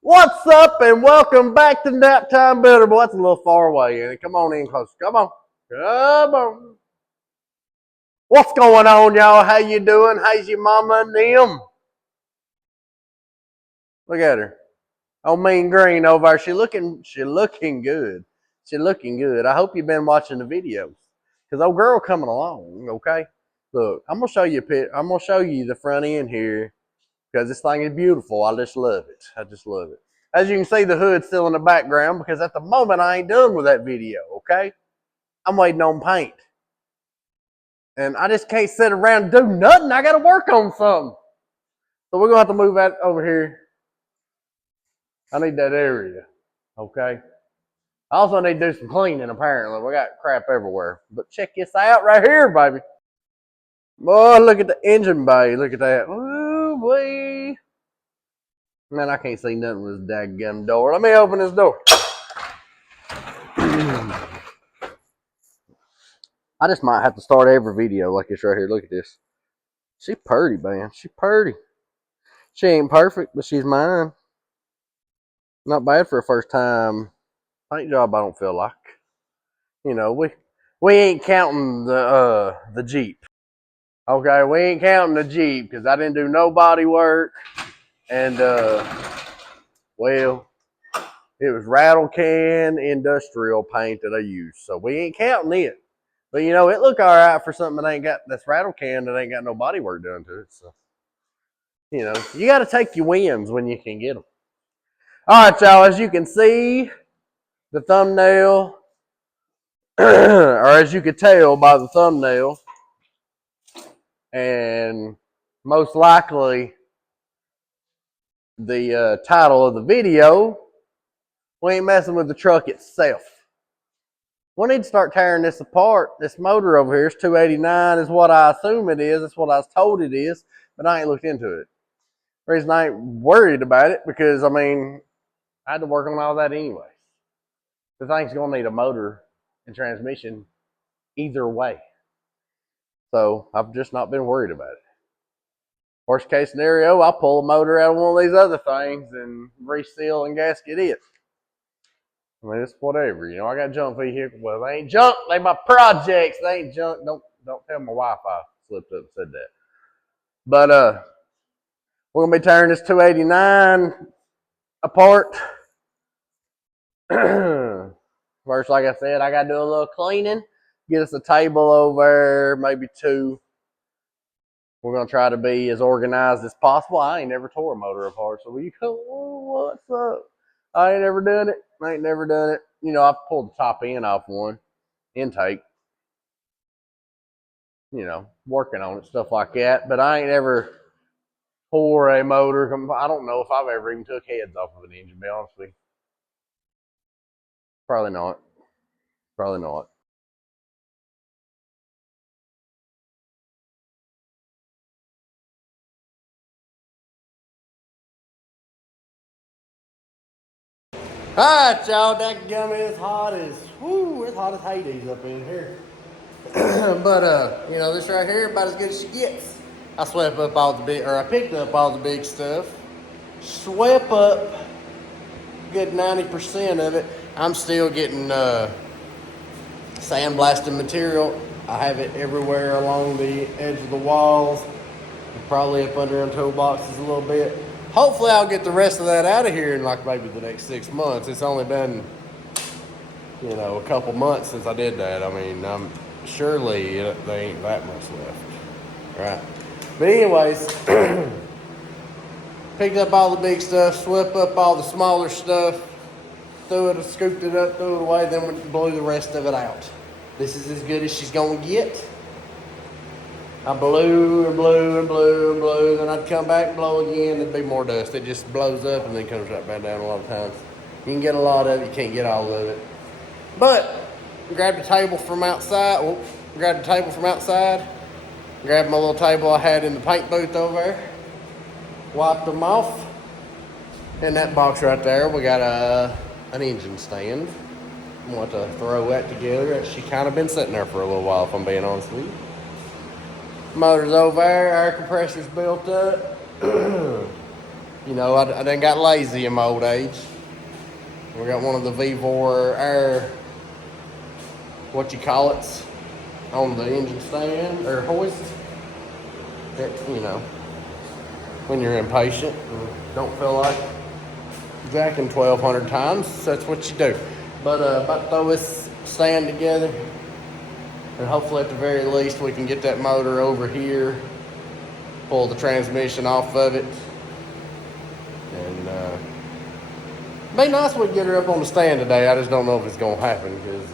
What's up and welcome back to Nap Time Better. Boy, that's a little far away, Annie. Come on in close. Come on. Come on. What's going on, y'all? How you doing? How's your mama and them? Look at her. Oh, Mean Green over there. She looking good. She looking good. I hope you've been watching the videos. Cause old girl coming along, okay? Look, I'm gonna show you I'm gonna show you the front end here because this thing is beautiful. I just love it. I just love it. As you can see, the hood's still in the background because at the moment I ain't done with that video, okay? I'm waiting on paint. And I just can't sit around and do nothing. I got to work on something. So we're going to have to move that over here. I need that area, okay? I also need to do some cleaning, apparently. We got crap everywhere. But check this out right here, baby. Boy, look at the engine bay. Look at that. Ooh, boy. Man, I can't see nothing with this daggum door. Let me open this door. I just might have to start every video like this right here. Look at this. She's pretty, man. She's pretty. She ain't perfect, but she's mine. Not bad for a first time paint job, I don't feel like. You know, we ain't counting the Jeep. Okay, we ain't counting the Jeep because I didn't do no body work. And well, it was rattle can industrial paint that I used. So we ain't counting it. But you know, it look all right for something that ain't got that's rattle can that ain't got no body work done to it. So you know, you got to take your wins when you can get them. All right, y'all. As you can see, the thumbnail, or as you could tell by the thumbnail, and most likely the title of the video, we ain't messing with the truck itself. We need to start tearing this apart. This motor over here is 289 is what I assume it is. That's what I was told it is, but I ain't looked into it. The reason I ain't worried about it because, I mean, I had to work on all that anyway. The thing's going to need a motor and transmission either way. So I've just not been worried about it. Worst case scenario, I'll pull a motor out of one of these other things and reseal and gasket it. I mean, it's whatever. You know, I got junk vehicle. Well, they ain't junk. They my projects. They ain't junk. Don't tell my wife I slipped up and said that. But we're gonna be tearing this 289 apart. First, like I said, I gotta do a little cleaning. Get us a table over, maybe two. We're gonna try to be as organized as possible. I ain't never tore a motor apart, so you go, oh, what's up? I ain't never done it. I ain't never done it. You know, I pulled the top end off one intake. You know, working on it, stuff like that. But I ain't ever tore a motor. I don't know if I've ever even took heads off of an engine, to be honest with you. Probably not. Probably not. Alright, y'all, that gummy is hot as it's hot as Hades up in here. But you know, this right here about as good as she gets. I swept up all the big or I picked up all the big stuff. Swept up good 90% of it. I'm still getting sandblasting material. I have it everywhere along the edge of the walls. Probably up under in toolboxes a little bit. Hopefully I'll get the rest of that out of here in like maybe the next 6 months. It's only been, you know, a couple months since I did that. I mean, surely there ain't that much left. Right. But anyways, picked up all the big stuff, swept up all the smaller stuff, scooped it up, threw it away, then we blew the rest of it out. This is as good as she's gonna get. I blew and blew and blew and blew, then I'd come back and blow again, there'd be more dust. It just blows up and then comes right back down a lot of times. You can get a lot of it, you can't get all of it. But, grabbed a table from outside, grabbed my little table I had in the paint booth over there, wiped them off. In that box right there, we got an engine stand. I want to throw that together. She kind of been sitting there for a little while, if I'm being honest with you. Motor's over there, air compressor's built up. You know, I done got lazy in my old age. We got one of the V4 Air, what you call it, on the engine stand or hoist. It, you know, when you're impatient and don't feel like jacking 1,200 times, that's what you do. But about to throw this stand together, and hopefully at the very least we can get that motor over here, pull the transmission off of it, and it'd be nice if we could get her up on the stand today. I just don't know if it's gonna happen because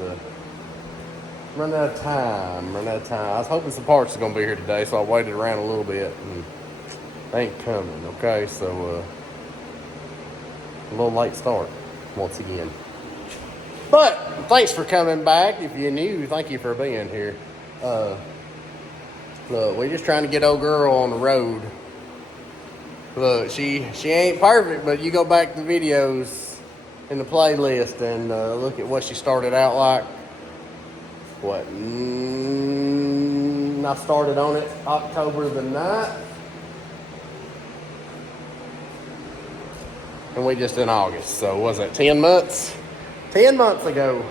running out of time. I was hoping some parts are gonna be here today, so I waited around a little bit and they ain't coming. Okay, so a little late start once again. But thanks for coming back. If you're new, thank you for being here. Look, we're just trying to get old girl on the road. Look, she ain't perfect, but you go back to the videos in the playlist and look at what she started out like. What? I started on it October the 9th. And we just in August. So was it 10 months? 10 months ago.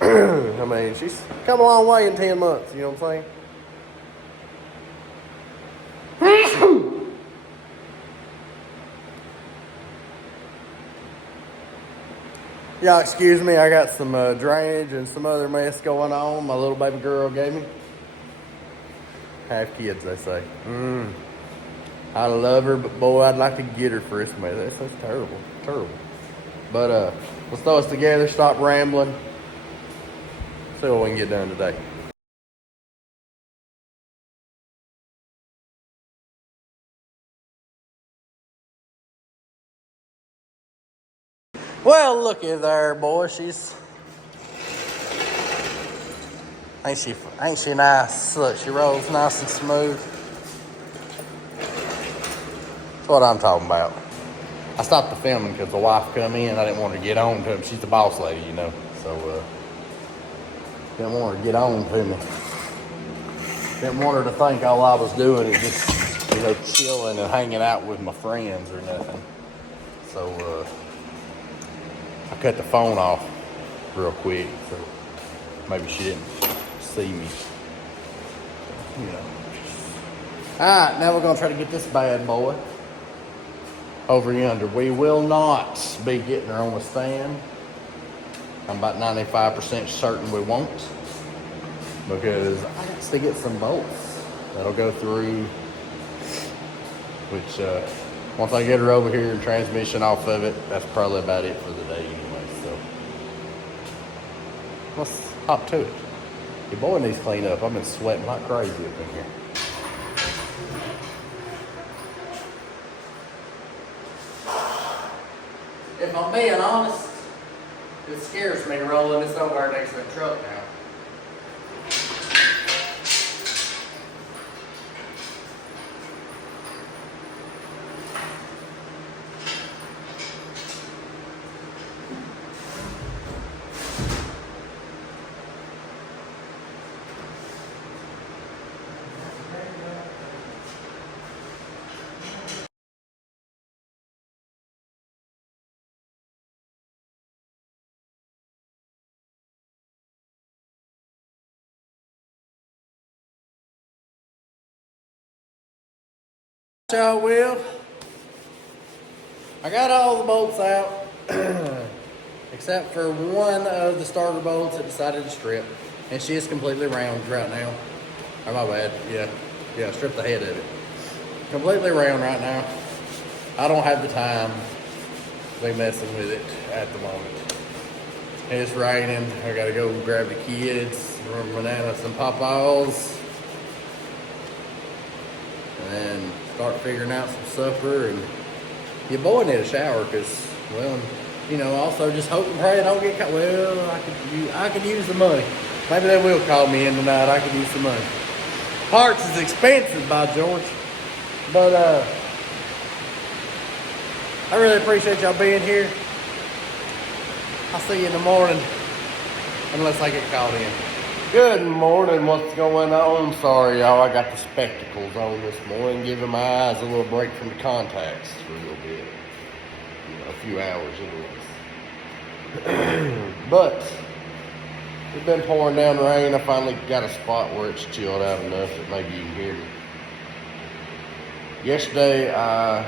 I mean, she's come a long way in 10 months, you know what I'm saying? Y'all excuse me, I got some drainage and some other mess going on my little baby girl gave me. Half kids, they say. I love her, but boy, I'd like to get her for Christmas. That's terrible, terrible. But let's throw us together, stop rambling, see what we can get done today. Well, looky there, boy. Ain't she nice? Look, she rolls nice and smooth. That's what I'm talking about. I stopped the filming because the wife come in. I didn't want her to get on to him. She's the boss lady, you know. So didn't want her to get on to me. Didn't want her to think all I was doing is just, you know, chilling and hanging out with my friends or nothing. So I cut the phone off real quick, so maybe she didn't see me. You know. Alright, now we're gonna try to get this bad boy over yonder. We will not be getting her on the stand. I'm about 95% certain we won't, because I got to get some bolts that'll go through, which once I get her over here and transmission off of it, that's probably about it for the day anyway. So let's hop to it. Your boy needs clean up. I've been sweating like crazy up in here. If I'm being honest, it scares me rolling this over next to the truck now. Y'all will. I got all the bolts out except for one of the starter bolts that decided to strip, and she is completely round right now. Oh, my bad. Yeah, strip the head of it. Completely round right now. I don't have the time to be messing with it at the moment. It's raining. I gotta go grab the kids, run bananas and Popeyes, and then start figuring out some supper. And your boy need a shower because, well, you know, also just hope and pray I don't get caught. Well, I could use the money. Maybe they will call me in tonight. I could use some money. Parts is expensive, by George. But I really appreciate y'all being here. I'll see you in the morning, unless I get called in. Good morning, what's going on? Sorry, y'all, I got the spectacles on this morning, giving my eyes a little break from the contacts for a little bit. A few hours anyways. But it's been pouring down rain. I finally got a spot where it's chilled out enough that maybe you can hear me. Yesterday, I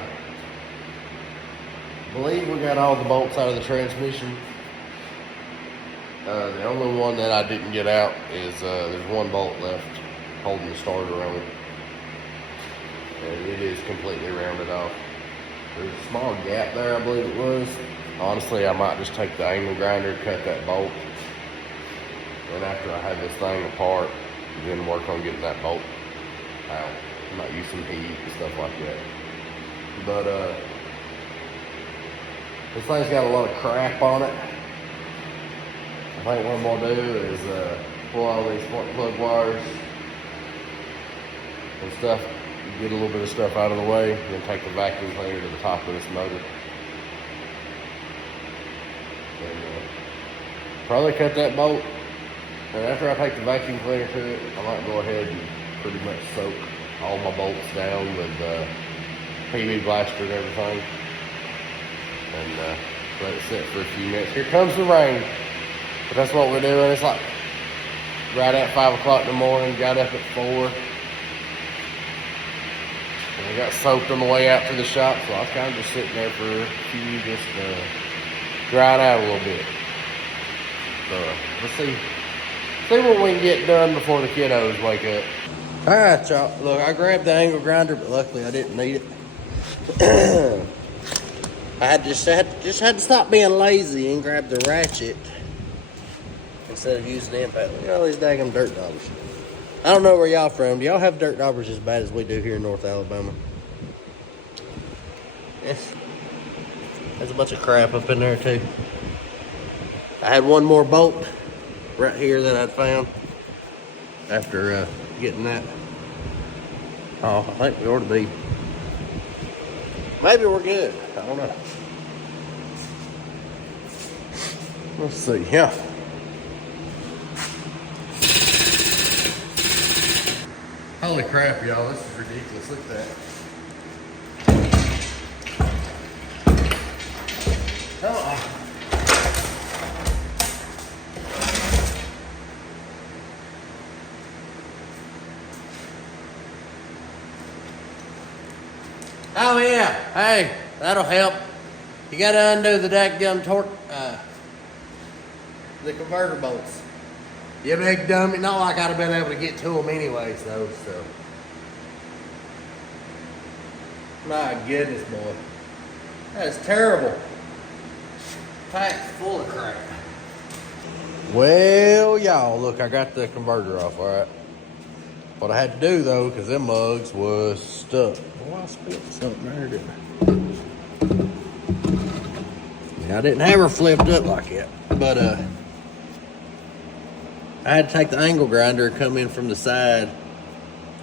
believe we got all the bolts out of the transmission. The only one that I didn't get out is there's one bolt left holding the starter on it. And it is completely rounded off. There's a small gap there, I believe it was. Honestly, I might just take the angle grinder, cut that bolt. And after I have this thing apart, then work on getting that bolt out. I might use some heat and stuff like that. But this thing's got a lot of crap on it. I think what I'm gonna do is pull all these spark plug wires and stuff, get a little bit of stuff out of the way, and then take the vacuum cleaner to the top of this motor. And probably cut that bolt. And after I take the vacuum cleaner to it, I might go ahead and pretty much soak all my bolts down with PV blaster and everything. And let it sit for a few minutes. Here comes the rain. But that's what we're doing. It's like right at 5 o'clock in the morning. Got up at 4. And I got soaked on the way out to the shop. So I was kind of just sitting there for a few, just drying out a little bit. So let's see what we can get done before the kiddos wake up. All right, y'all. Look, I grabbed the angle grinder, but luckily I didn't need it. I just had to stop being lazy and grab the ratchet instead of using the impact. Look at all these daggum dirt daubers. I don't know where y'all from. Do y'all have dirt daubers as bad as we do here in North Alabama? Yes. There's a bunch of crap up in there too. I had one more bolt right here that I'd found after getting that. Oh, I think we ought to be. Maybe we're good. I don't know. Let's see. Yeah. Holy crap, y'all. This is ridiculous. Look at that. Oh. Oh yeah, hey, that'll help. You gotta undo the dadgum torque, the converter bolts. You big dummy, not like I'd have been able to get to them anyways though, so. My goodness, boy. That is terrible. Packed full of crap. Well, y'all, look, I got the converter off, all right. What I had to do though, because them mugs was stuck. Well, I spilled something there, didn't I? Yeah, I didn't have her flipped up like that, but I had to take the angle grinder, come in from the side,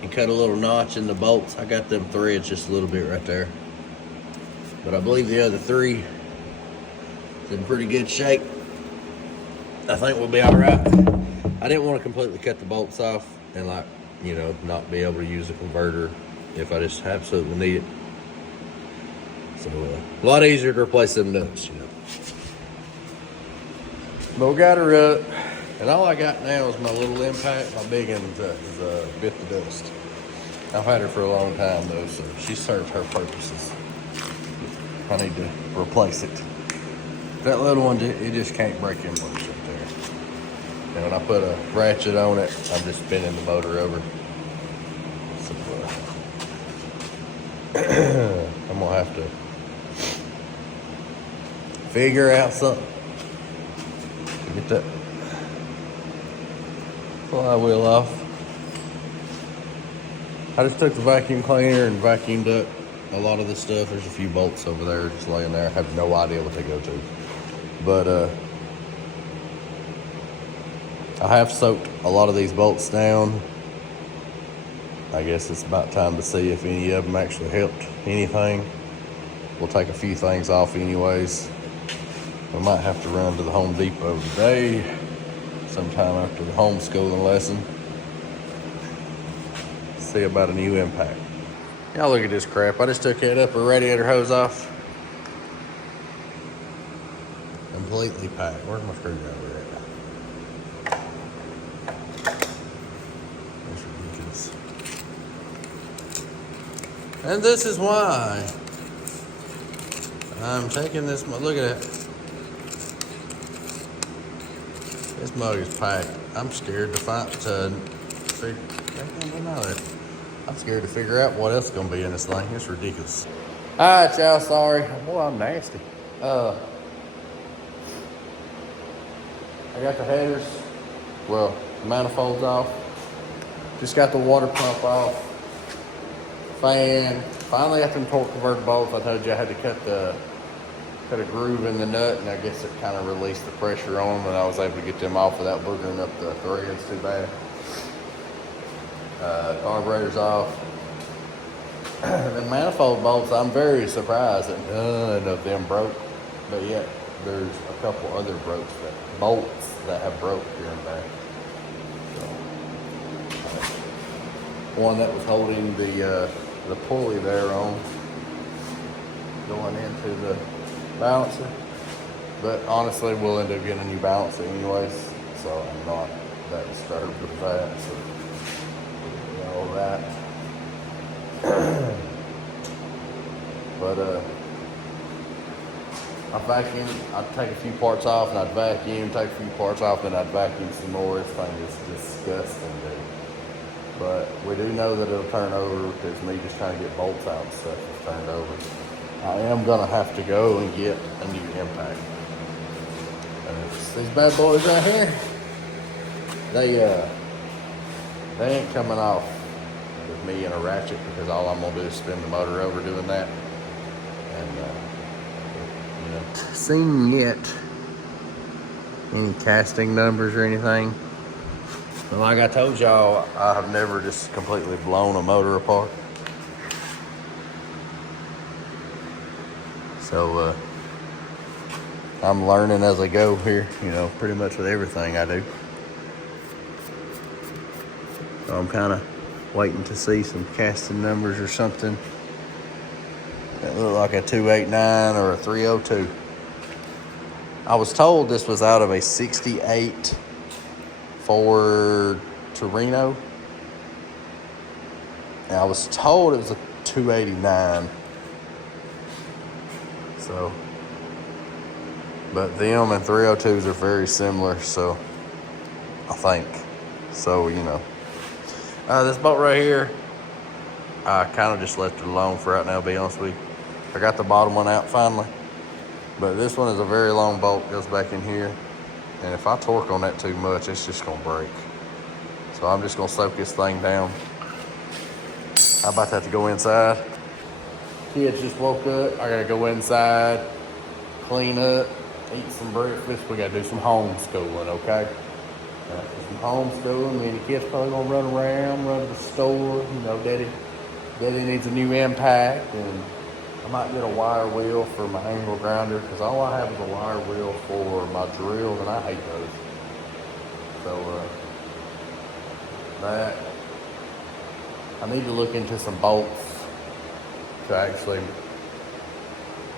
and cut a little notch in the bolts. I got them threads just a little bit right there, but I believe the other 3 is in pretty good shape. I think we'll be all right. I didn't want to completely cut the bolts off and not be able to use a converter if I just absolutely need it. So a lot easier to replace them nuts, But we got her up, and all I got now is my little impact. My big one is bit the dust. I've had her for a long time though, so she served her purposes. I need to replace it. That little one, it just can't break in much up there. And when I put a ratchet on it, I'm just spinning the motor over. So, I'm gonna have to figure out something to get that flywheel off. I just took the vacuum cleaner and vacuumed up a lot of this stuff. There's a few bolts over there just laying there. I have no idea what they go to. But I have soaked a lot of these bolts down. I guess it's about time to see if any of them actually helped anything. We'll take a few things off anyways. We might have to run to the Home Depot today, sometime after the homeschooling lesson. See about a new impact. Y'all look at this crap. I just took it up a radiator hose off. Completely packed. Where's my screwdriver at? That's ridiculous. And this is why I'm taking this. Look at it. This mug is packed. I'm scared I'm scared to figure out what else is gonna be in this thing. It's ridiculous. All right, y'all. Sorry. Boy, I'm nasty. I got the headers. Well, the manifolds off. Just got the water pump off. Fan. Finally got them torque converter bolts. I told you I had to cut a groove in the nut, and I guess it kind of released the pressure on them, and I was able to get them off without boogering up the threads too bad. Carburetor's off. The manifold bolts, I'm very surprised that none of them broke, but yet there's a couple other bolts that have broke here and there. So, one that was holding the pulley there on going into the balancer, but honestly we'll end up getting a new balancer anyways, so I'm not that disturbed with that. So all that. But I vacuum. I'd take a few parts off and I'd vacuum, take a few parts off and I'd vacuum some more. This thing is disgusting, dude. But we do know that it'll turn over because me just trying to get bolts out and stuff is turned over. I am gonna have to go and get a new impact. These bad boys right here, they ain't coming off with me in a ratchet, because all I'm gonna do is spin the motor over doing that. And seen yet any casting numbers or anything? And like I told y'all, I have never just completely blown a motor apart. So I'm learning as I go here, pretty much with everything I do. So I'm kind of waiting to see some casting numbers or something that look like a 289 or a 302. I was told this was out of a 68 Ford Torino. And I was told it was a 289. So, but them and 302s are very similar, so I think. So, this bolt right here, I kind of just left it alone for right now, to be honest with you. I got the bottom one out finally, but this one is a very long bolt, goes back in here, and if I torque on that too much, it's just gonna break. So I'm just gonna soak this thing down. I'm about to have to go inside. Kids just woke up. I gotta go inside, clean up, eat some breakfast. We gotta do some homeschooling, okay? Some homeschooling. Me and the kids probably gonna run around, run to the store. Daddy needs a new impact, and I might get a wire wheel for my angle grinder, because all I have is a wire wheel for my drills, and I hate those. So that I need to look into some bolts to actually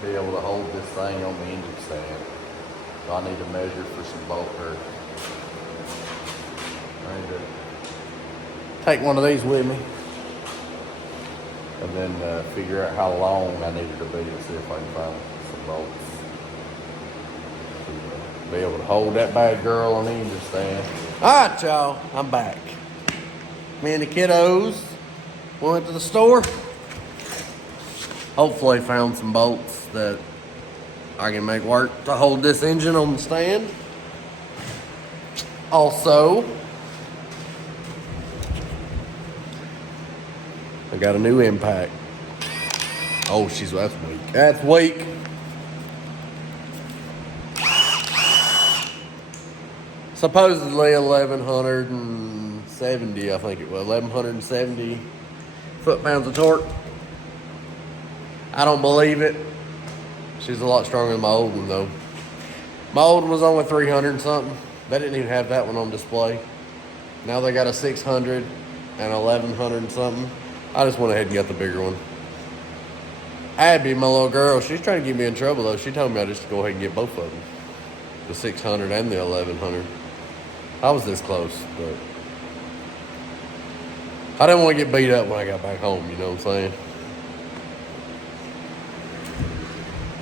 be able to hold this thing on the engine stand. So I need to measure for some bolt hurt. I need to take one of these with me and then figure out how long I need it to be and see if I can find some bolts to be able to hold that bad girl on the engine stand. All right, y'all, I'm back. Me and the kiddos went to the store. Hopefully found some bolts that I can make work to hold this engine on the stand. Also, I got a new impact. Oh, that's weak. That's weak. Supposedly 1170, I think it was. 1170 foot-pounds of torque. I don't believe it. She's a lot stronger than my old one, though. My old one was only 300 and something. They didn't even have that one on display. Now they got a 600 and 1100 and something. I just went ahead and got the bigger one. Abby, my little girl, she's trying to get me in trouble though. She told me I just go ahead and get both of them, the 600 and the 1100. I was this close, but I didn't want to get beat up when I got back home. You know what I'm saying?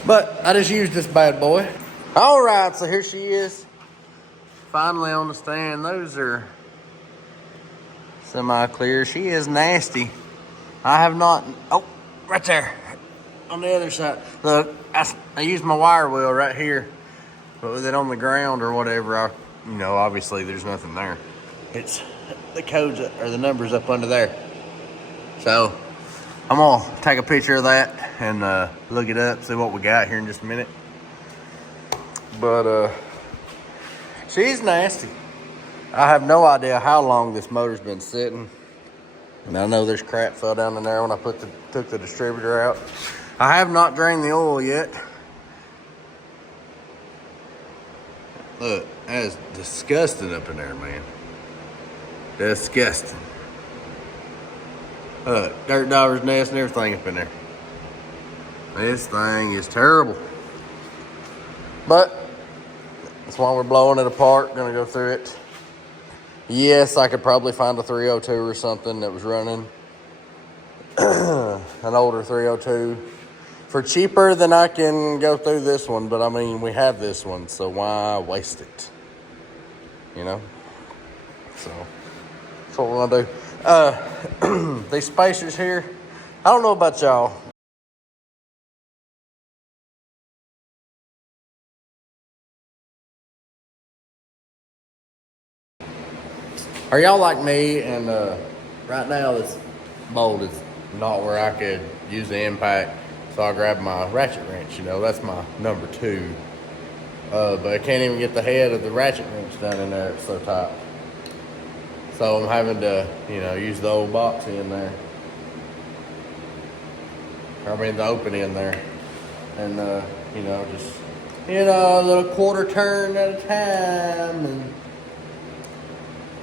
But I just used this bad boy. All right, so here she is, finally on the stand. Those are semi-clear. She is nasty. I have not. Oh, right there on the other side. Look, I used my wire wheel right here, but with it on the ground or whatever, obviously there's nothing there. It's the codes or the numbers up under there. So I'm gonna take a picture of that and look it up, see what we got here in just a minute. But she's nasty. I have no idea how long this motor's been sitting. And I know there's crap fell down in there when I took the distributor out. I have not drained the oil yet. Look, that is disgusting up in there, man. Disgusting. Dirt dauber's nest and everything up in there. This thing is terrible. But that's why we're blowing it apart. Gonna go through it. Yes, I could probably find a 302 or something that was running. An older 302. For cheaper than I can go through this one. But I mean, we have this one, so why waste it? You know? So, that's what we're gonna do. These spacers here, I don't know about y'all. Are y'all like me? And right now this bolt is not where I could use the impact, so I grabbed my ratchet wrench. That's my number 2. But I can't even get the head of the ratchet wrench down in there. It's so tight. So I'm having to, use the old box in there. I mean the open in there, and just a little quarter turn at a time. And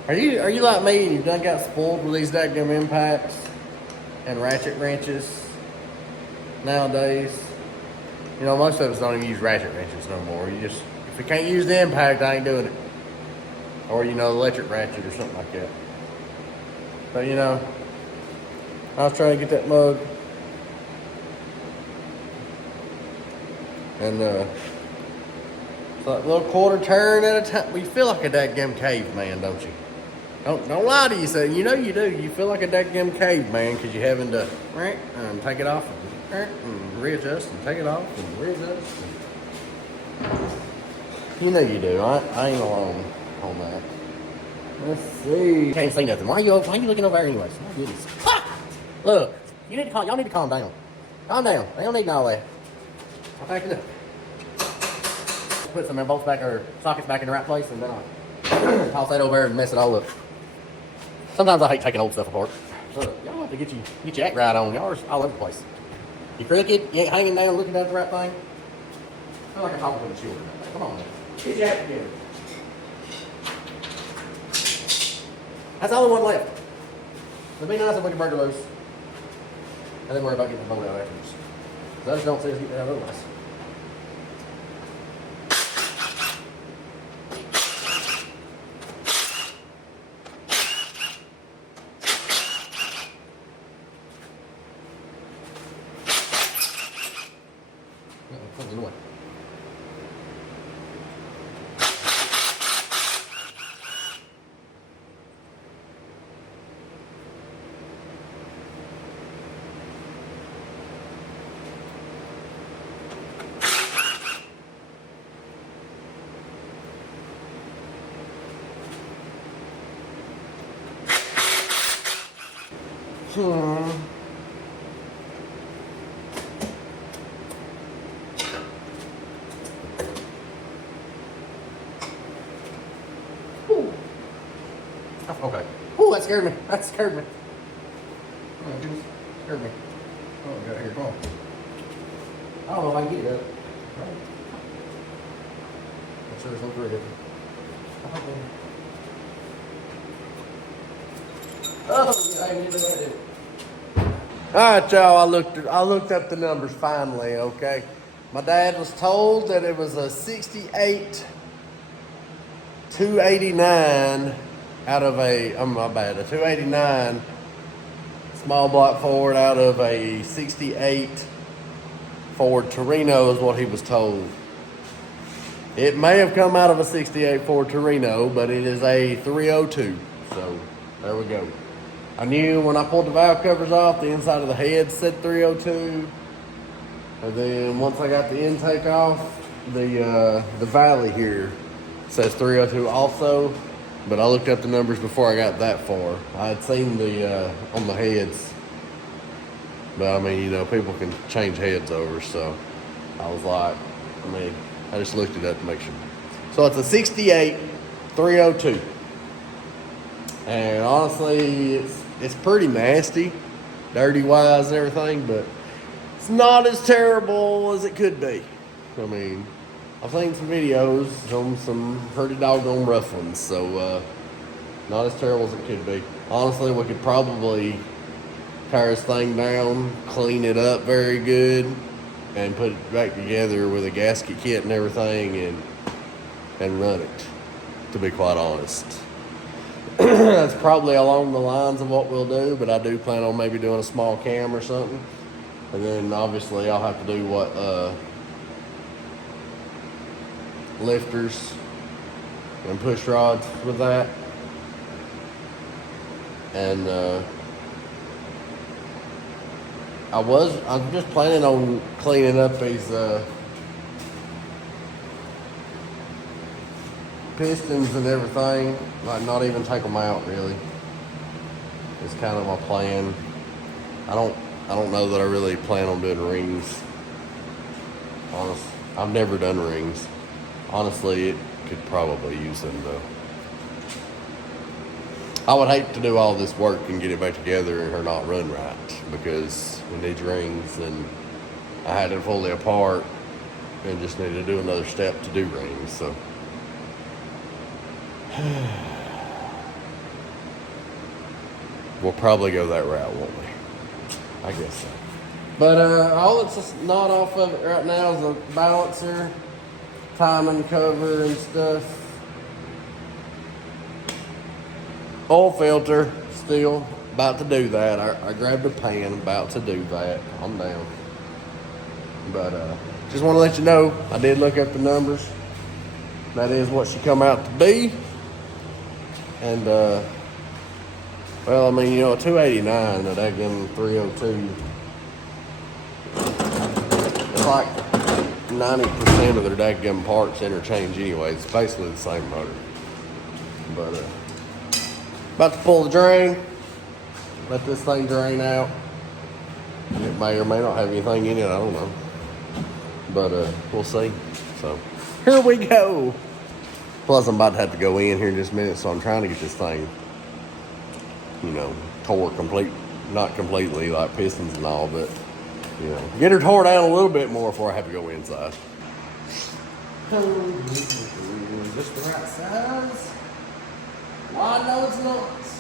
Are you like me and you done got spoiled with these dadgum impacts and ratchet wrenches nowadays? Most of us don't even use ratchet wrenches no more. If you can't use the impact, I ain't doing it. Or, electric ratchet or something like that. But, I was trying to get that mug. And, it's like a little quarter turn at a time. Well, you feel like a dadgum caveman, don't you? Don't lie to yourself. You do. You feel like a dadgum caveman because you're having to take it off and readjust and take it off and readjust. You do. I ain't alone on that. Let's see. Can't say nothing. Why are you looking over there anyways? My goodness. Ah! Look, y'all need to calm down. Calm down. They don't need all that. I'll back it up. Put some bolts back or sockets back in the right place, and then I'll toss that over there and mess it all up. Sometimes I hate taking old stuff apart. Look, y'all have to get your act right on. Y'all are all over the place. You crooked, you ain't hanging down looking at the right thing. I feel like I'm talking with the children. Come on, man. Get your act together. That's all the one left. It'd be nice if we could burn it loose. And then worry about getting the bolt out afterwards. I just don't see us getting it out otherwise. Anyway. Okay. Ooh, that scared me. That scared me. Oh, my goodness. Scared me. Oh, we got it here. Come on. I don't know if I can get it up. Right. I'm sure there's no three of them. Alright, y'all, I looked up the numbers finally, okay? My dad was told that it was a 68 289 out of a, my bad, a 289 small block Ford out of a 68 Ford Torino is what he was told. It may have come out of a 68 Ford Torino, but it is a 302. So there we go. I knew when I pulled the valve covers off, the inside of the head said 302. And then once I got the intake off, the valley here says 302 also. But I looked up the numbers before I got that far. I had seen the on the heads. But I mean, you know, people can change heads over, so I was like, I just looked it up to make sure. So it's a 68 302. And honestly, it's pretty nasty, dirty wise and everything, but it's not as terrible as it could be. I mean, I've seen some videos on some pretty doggone rough ones, so not as terrible as it could be. Honestly, we could probably tear this thing down, clean it up very good, and put it back together with a gasket kit and everything, and run it, to be quite honest. That's probably along the lines of what we'll do, but I do plan on maybe doing a small cam or something. And then obviously I'll have to do what lifters and push rods with that. And I'm just planning on cleaning up these pistons and everything, like not even take them out really. It's kind of my plan. I don't know that I really plan on doing rings. Honestly, I've never done rings. Honestly, it could probably use them though. I would hate to do all this work and get it back together and her not run right, because we need rings, and I had it fully apart and just need to do another step to do rings. So we'll probably go that route, won't we? I guess so. But all that's not off of it right now is a balancer, timing cover and stuff. Oil filter, still about to do that. I grabbed a pan, about to do that. I'm down. But just want to let you know, I did look up the numbers. That is what she come out to be. And well, I mean, you know, a 289, a daggum 302. It's like 90% of their daggum parts interchange anyway. It's basically the same motor. But about to pull the drain. Let this thing drain out. It may or may not have anything in it, I don't know. But we'll see. So here we go. Plus I'm about to have to go in here in just a minute, so I'm trying to get this thing, you know, tore not completely like pistons and all, but you know, get her tore down a little bit more before I have to go inside. Just the right size. Wide nose nuts.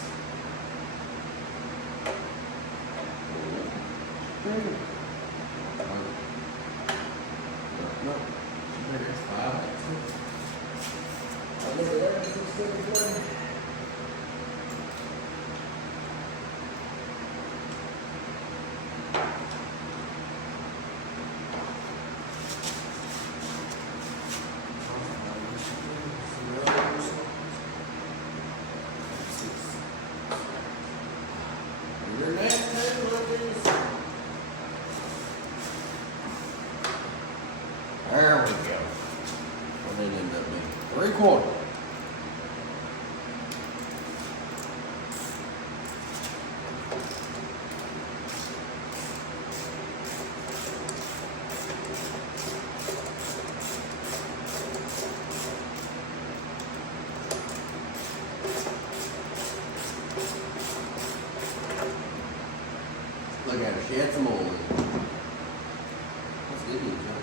There we go. What did it end up being? 3/4. Look at her, she had some oil in it. That's good news, huh?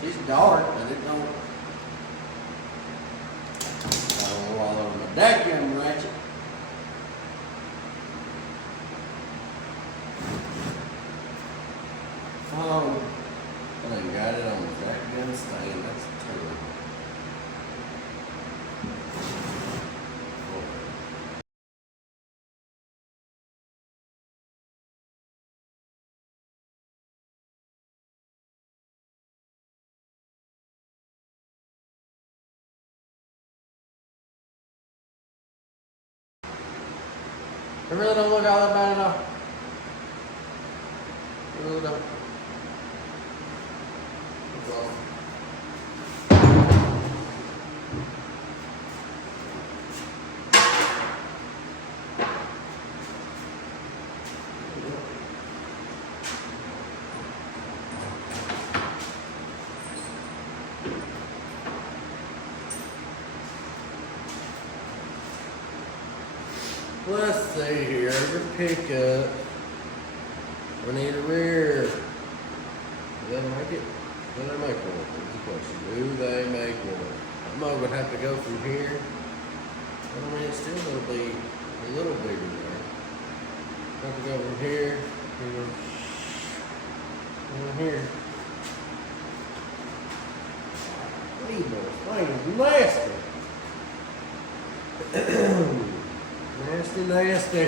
She's dark, but it don't Oh, I done got it on the shotgun stand. That's terrible. It really don't look all that bad at all. It really don't. It's awesome. Let's see here. Your pickup. We need a rear. Do they make it? Do they make one? That's the question. Do they make one? I'm gonna have to go from here. I mean, it's still gonna be a little bigger there. Have to go from here. Here. Thing nasty. Nasty.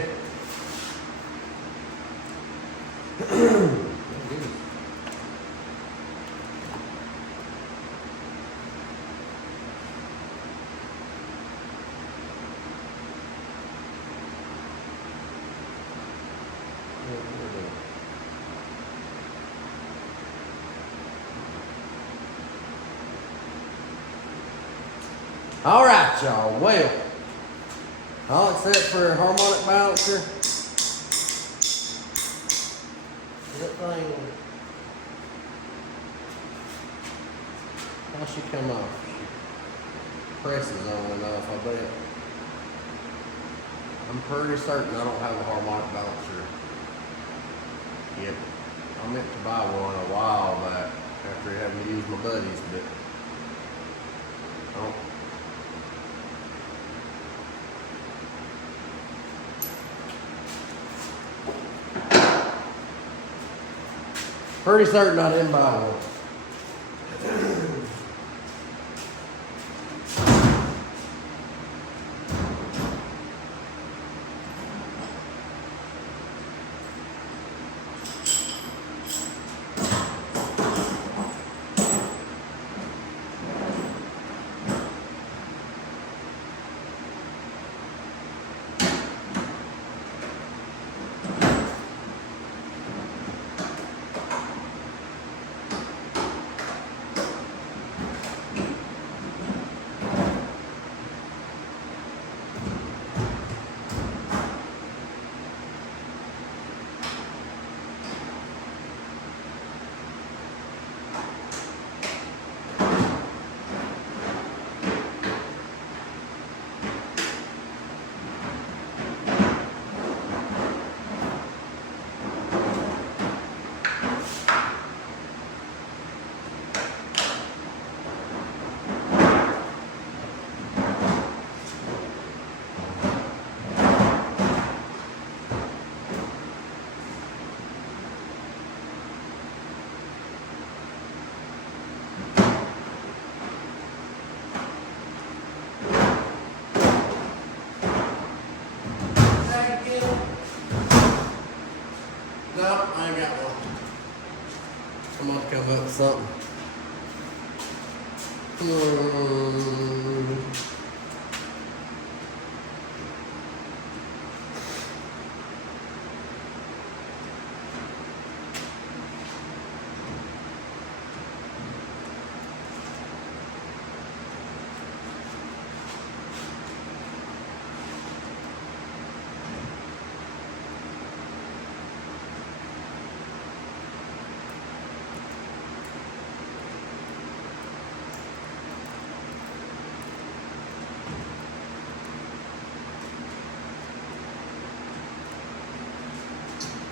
All right, y'all. Well, all except for a harmonic balancer. That thing, how she come off? She presses on and off, I bet. I'm pretty certain I don't have a harmonic balancer yet. I meant to buy one a while back after having to use my buddies, but I don't. Pretty certain I didn't buy one. No, I ain't got one. I'm gonna come up with something.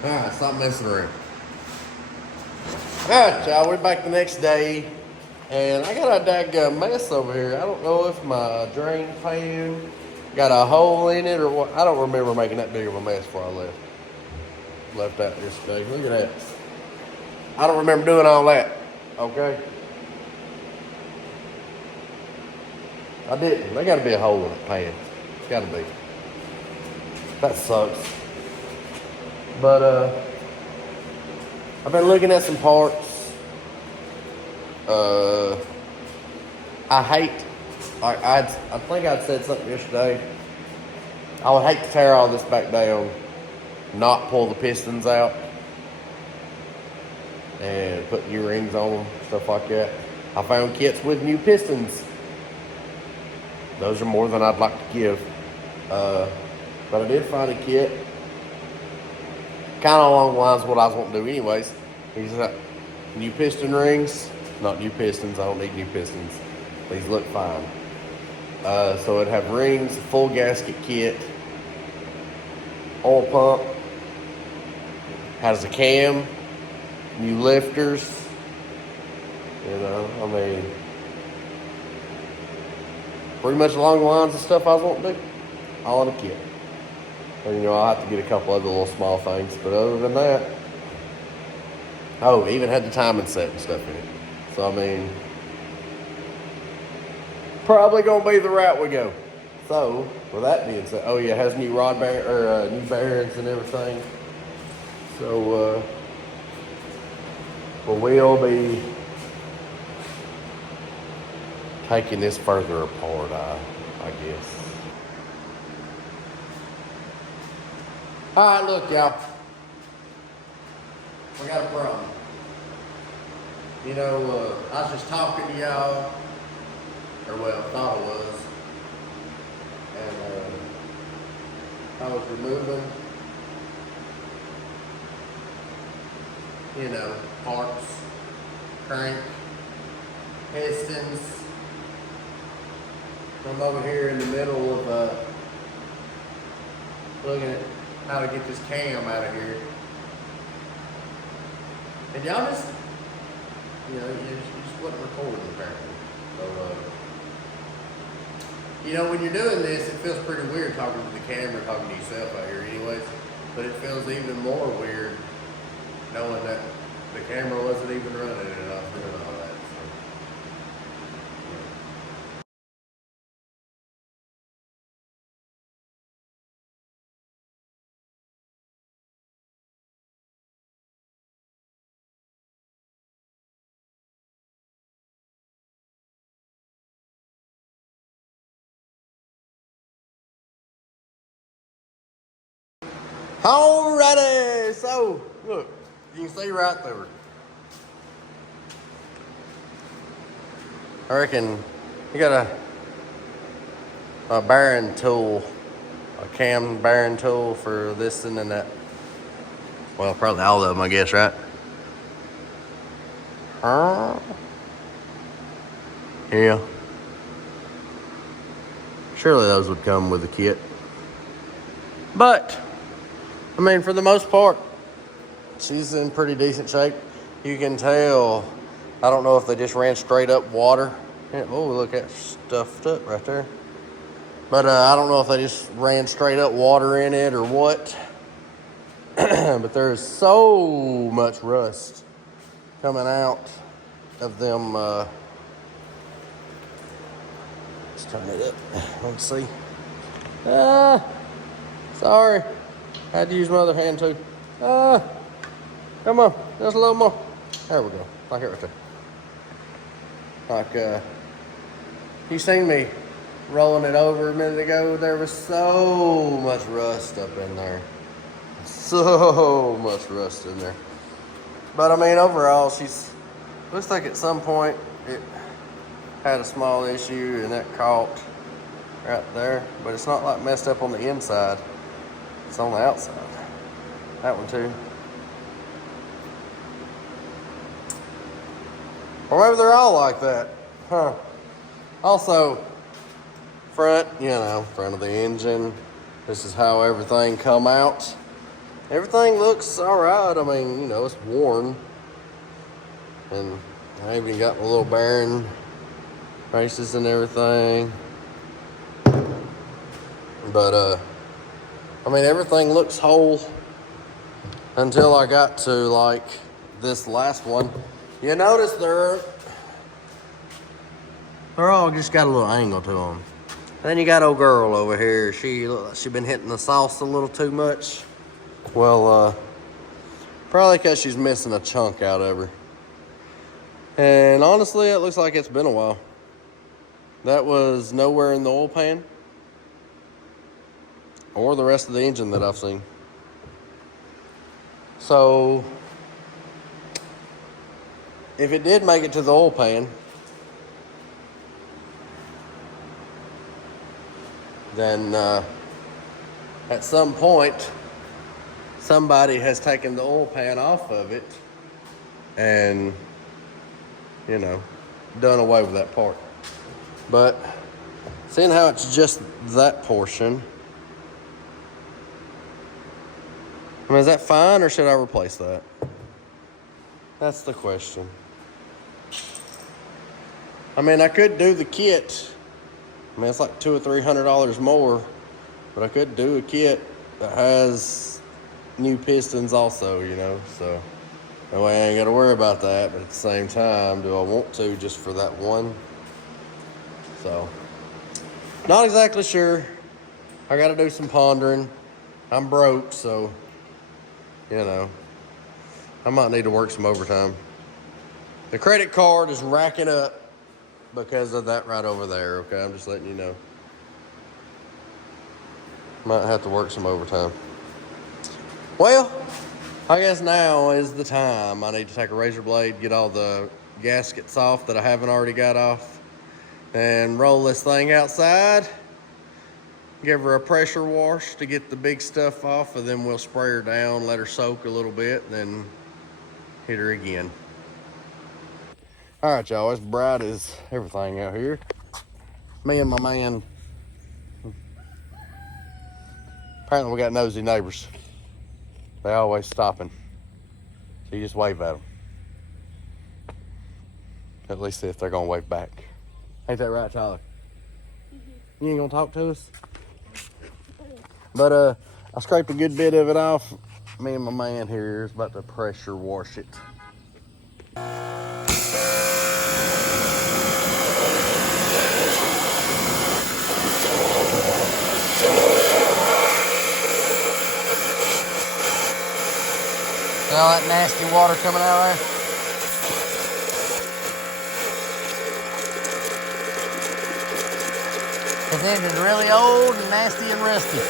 Alright, stop messing around. Alright, y'all, we're back the next day. And I got a daggum mess over here. I don't know if my drain pan got a hole in it or what. I don't remember making that big of a mess before I left out yesterday. Look at that. I don't remember doing all that. Okay. I didn't. There gotta be a hole in the pan. It's gotta be. That sucks. But I've been looking at some parts. I hate, I think I'd said something yesterday. I would hate to tear all this back down, not pull the pistons out, and put new rings on them, stuff like that. I found kits with new pistons. Those are more than I'd like to give. But I did find a kit, kind of along the lines of what I was wanting to do anyways. These are new piston rings, not new pistons. I don't need new pistons. These look fine. So it'd have rings, full gasket kit, oil pump, has a cam, new lifters. You know, I mean, pretty much along the lines of stuff I was wanting to do. All in a kit. And, you know, I'll have to get a couple other little small things, but other than that, oh, even had the timing set and stuff in it. So, I mean, probably gonna be the route we go. So, with that being said, oh yeah, it has new new bearings and everything. So, we'll be taking this further apart, I guess. All right, look, y'all. We got a problem. You know, I was just talking to y'all, or well, thought I was, and I was removing, you know, parts, crank, pistons. I'm over here in the middle of looking at how to get this cam out of here. And y'all just, you know, you just wasn't recording apparently. So, you know, when you're doing this, it feels pretty weird talking to the camera, talking to yourself out here anyways. But it feels even more weird knowing that the camera wasn't even running and I was doing all that. Alrighty, so look, you can see right there. I reckon you got a bearing tool, a cam bearing tool for this and then that. Well, probably all of them, I guess, right? Yeah. Surely those would come with the kit. But, I mean, for the most part, she's in pretty decent shape. You can tell, I don't know if they just ran straight up water. Oh, look, that's stuffed up right there. But I don't know if they just ran straight up water in it or what. But there's so much rust coming out of them. Let's turn it up. Let's see. Sorry. Had to use my other hand too. Come on, just a little more. There we go. Like it right there. Like, you seen me rolling it over a minute ago? There was so much rust up in there. So much rust in there. But I mean, overall, looks like at some point it had a small issue and that caught right there. But it's not like messed up on the inside. It's on the outside. That one too. Or maybe they're all like that. Huh. Also, front of the engine. This is how everything come out. Everything looks alright. I mean, it's worn. And I even got my little bearing braces and everything. But, I mean, everything looks whole until I got to, like, this last one, you notice they're all just got a little angle to them. Then you got old girl over here. She been hitting the sauce a little too much. Well, probably because she's missing a chunk out of her. And honestly, it looks like it's been a while. That was nowhere in the oil pan or the rest of the engine that I've seen. So if it did make it to the oil pan, then at some point somebody has taken the oil pan off of it and, you know, done away with that part. But seeing how it's just that portion, I mean, is that fine or should I replace that? That's the question. I mean, I could do the kit. I mean, it's like $200 or $300 more, but I could do a kit that has new pistons also, you know, so that way I ain't got to worry about that. But at the same time, do I want to just for that one? So, not exactly sure. I got to do some pondering. I'm broke, so, you know, I might need to work some overtime. The credit card is racking up because of that right over there, okay? I'm just letting you know. Might have to work some overtime. Well, I guess now is the time. I need to take a razor blade, get all the gaskets off that I haven't already got off, and roll this thing outside. Give her a pressure wash to get the big stuff off, and then we'll spray her down, let her soak a little bit, then hit her again. All right, y'all, it's bright as everything out here. Me and my man, apparently we got nosy neighbors. They always stopping. So you just wave at them. At least see if they're gonna wave back. Ain't that right, Tyler? Mm-hmm. You ain't gonna talk to us? But I scraped a good bit of it off. Me and my man here is about to pressure wash it. See all that nasty water coming out there? This engine's really old and nasty and rusty.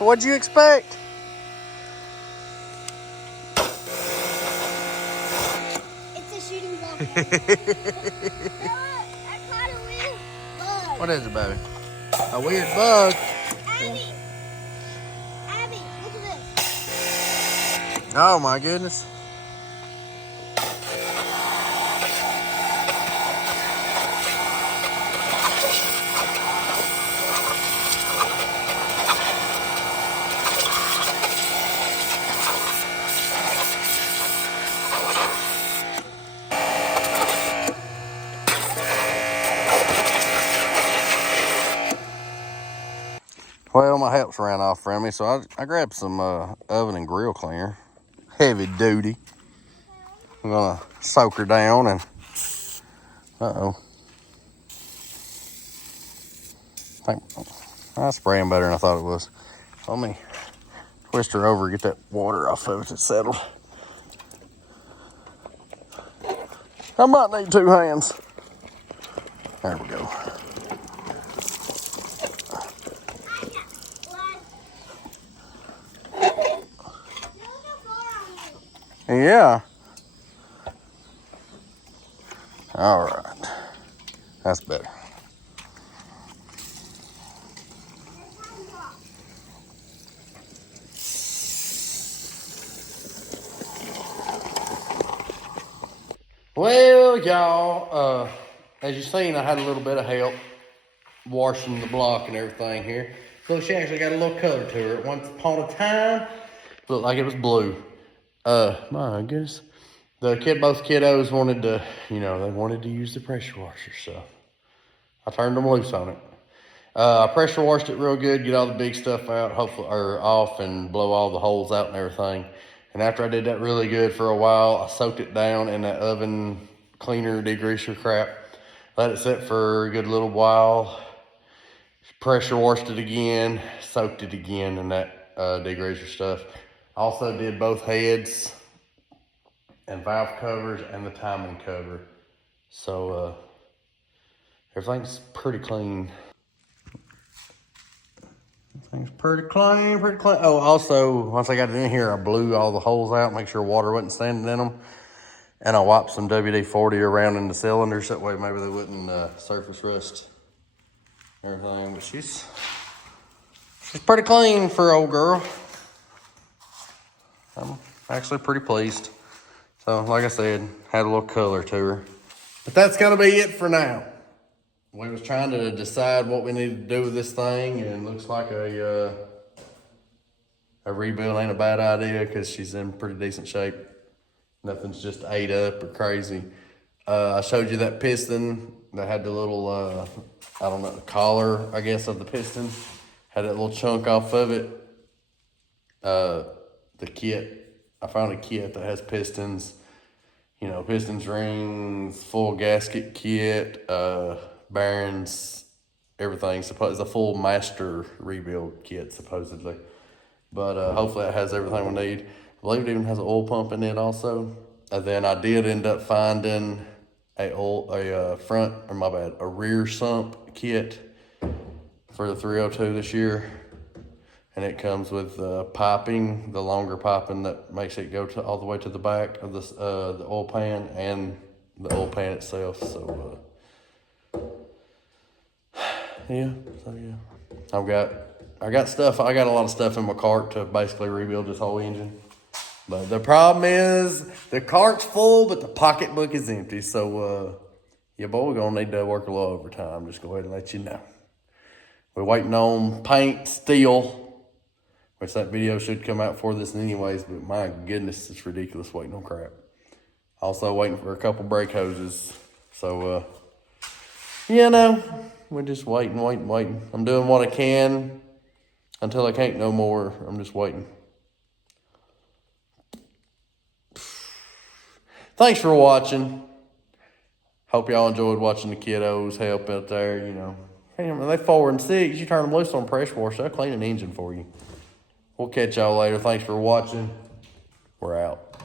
What'd you expect? It's a shooting ball. I caught a weird bug. What is it, baby? A weird bug? Abby! Abby, look at this. Oh my goodness. Well, my helps ran off from me, so I grabbed some oven and grill cleaner. Heavy duty. I'm gonna soak her down and, uh-oh. I'm spraying better than I thought it was. Let me twist her over, get that water off of it to settle. I might need two hands. There we go. Yeah. All right. That's better. Well, y'all, as you've seen, I had a little bit of help washing the block and everything here. So she actually got a little color to her. Once upon a time, it looked like it was blue. My goodness. Both kiddos wanted to, they wanted to use the pressure washer, so I turned them loose on it. I pressure washed it real good, get all the big stuff out, hopefully, or off, and blow all the holes out and everything. And after I did that really good for a while, I soaked it down in that oven cleaner, degreaser crap. Let it sit for a good little while. Pressure washed it again, soaked it again in that degreaser stuff. Also did both heads and valve covers and the timing cover. So everything's pretty clean. Everything's pretty clean, pretty clean. Oh, also, once I got it in here, I blew all the holes out, make sure water wasn't standing in them. And I wiped some WD-40 around in the cylinders, that way maybe they wouldn't surface rust everything. But she's pretty clean for old girl. I'm actually pretty pleased. So, like I said, had a little color to her. But that's gonna be it for now. We was trying to decide what we need to do with this thing, and it looks like a rebuild ain't a bad idea because she's in pretty decent shape. Nothing's just ate up or crazy. I showed you that piston that had the little, I don't know, the collar, I guess, of the piston. Had that little chunk off of it. The kit, I found a kit that has pistons, pistons, rings, full gasket kit, bearings, everything. It's a full master rebuild kit, supposedly. But hopefully it has everything we need. I believe it even has an oil pump in it also. And then I did end up finding a rear sump kit for the 302 this year. And it comes with piping, the longer piping that makes it go all the way to the back of the oil pan and the oil pan itself. So, yeah. I got a lot of stuff in my cart to basically rebuild this whole engine. But the problem is the cart's full, but the pocketbook is empty. So, yeah, boy, we're gonna need to work a little overtime. Just go ahead and let you know. We're waiting on paint still, which that video should come out for this anyways, but my goodness, it's ridiculous waiting on crap. Also waiting for a couple brake hoses. So, we're just waiting. I'm doing what I can until I can't no more. I'm just waiting. Thanks for watching. Hope y'all enjoyed watching the kiddos help out there, Damn, they 4 and 6. You turn them loose on pressure wash, they'll clean an engine for you. We'll catch y'all later. Thanks for watching. We're out.